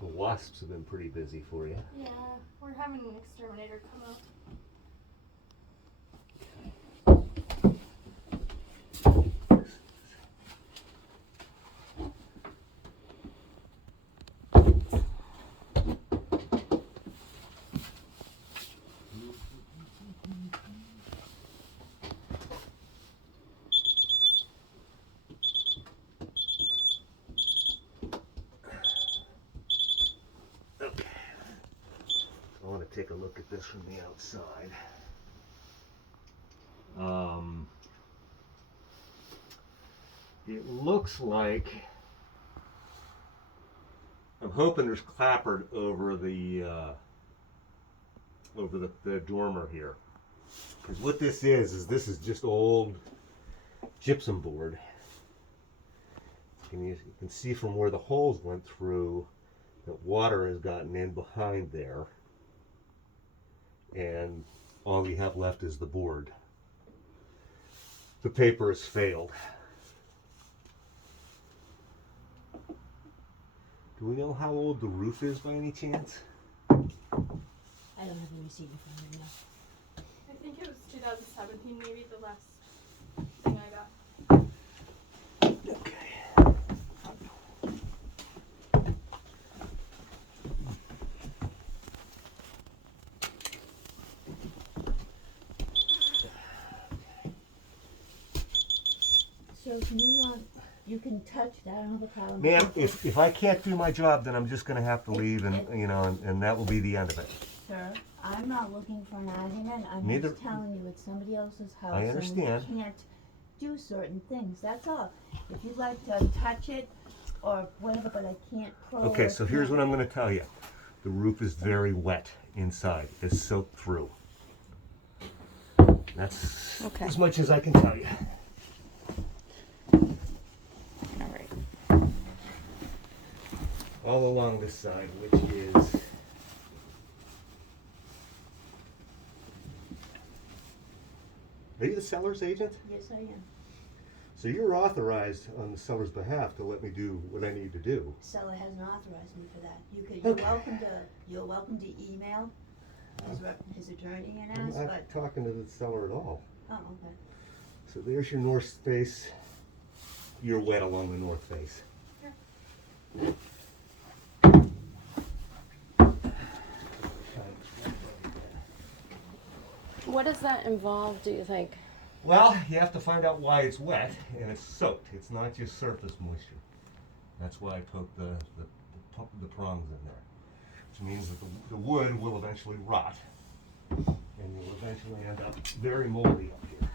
the wasps have been pretty busy for you. Yeah, we're having an exterminator come out. Okay. I want to take a look at this from the outside. It looks like I'm hoping there's clapboard over the dormer here, because what this is this is just old gypsum board. And you can see from where the holes went through that water has gotten in behind there, and all we have left is the board. The paper has failed. Do we know how old the roof is by any chance? I don't have the receipt in front of me now. I think it was 2017, maybe the last thing I got. Okay. So can you not, you can touch that, I don't have a problem. Ma'am, if I can't do my job, then I'm just gonna have to leave, and you know, and that will be the end of it. Sir, I'm not looking for an argument, I'm Neither- just telling you it's somebody else's house. I understand. And we can't do certain things, that's all. If you'd like to touch it or whatever, but I can't probe. Okay, so here's what I'm gonna tell you. The roof is very wet inside. It's soaked through. That's Okay. as much as I can tell you. All right. All along this side, which is Are you the seller's agent? Yes, I am. So you're authorized on the seller's behalf to let me do what I need to do. Seller hasn't authorized me for that. Okay. You're welcome to email his attorney and I'm ask, not but, talking to the seller at all. oh, okay. So there's your north face. You're wet along the north face. What does that involve, do you think? Well, you have to find out why it's wet, and it's soaked. It's not just surface moisture. That's why I poked the prongs in there, which means that the wood will eventually rot, and you'll eventually end up very moldy up here.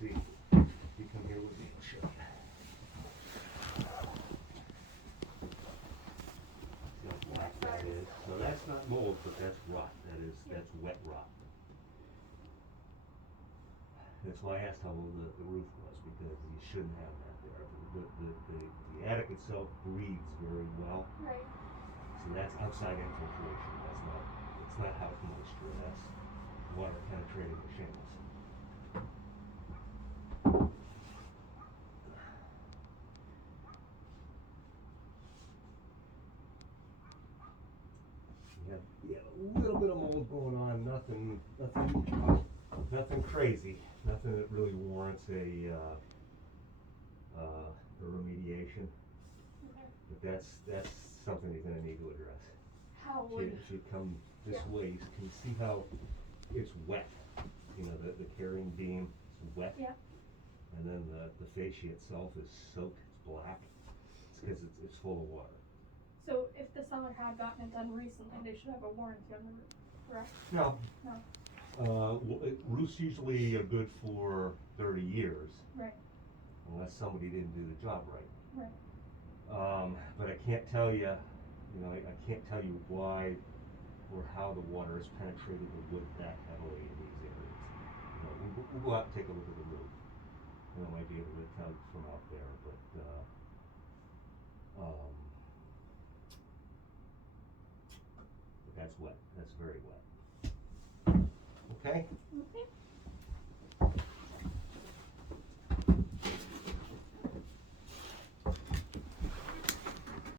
See, you come here with me, I'll show you. See how black that is? So that's not mold, but that's rot. That's wet rot. That's why I asked how old the roof was, because you shouldn't have that there. The attic itself breathes very well, Right. so that's outside infiltration. It's not house moisture. That's water penetrating the shingles. Yeah, a little bit of mold going on. Nothing crazy. Nothing that really warrants a remediation. Okay. But that's something you're going to need to address. How If would you come this Yeah. way, you can see how it's wet. You know, the carrying beam is wet. Yeah. And then the fascia itself is soaked. It's black. It's because it's full of water. So if the seller had gotten it done recently, they should have a warranty on the roof, correct? No. No. Roofs usually are good for 30 years, Right. unless somebody didn't do the job right. Right. But I can't tell you, I can't tell you why or how the water has penetrated the wood that heavily in these areas. We'll go out and take a look at the roof. I might be able to tell you from out there, but that's wet. That's very wet. Okay?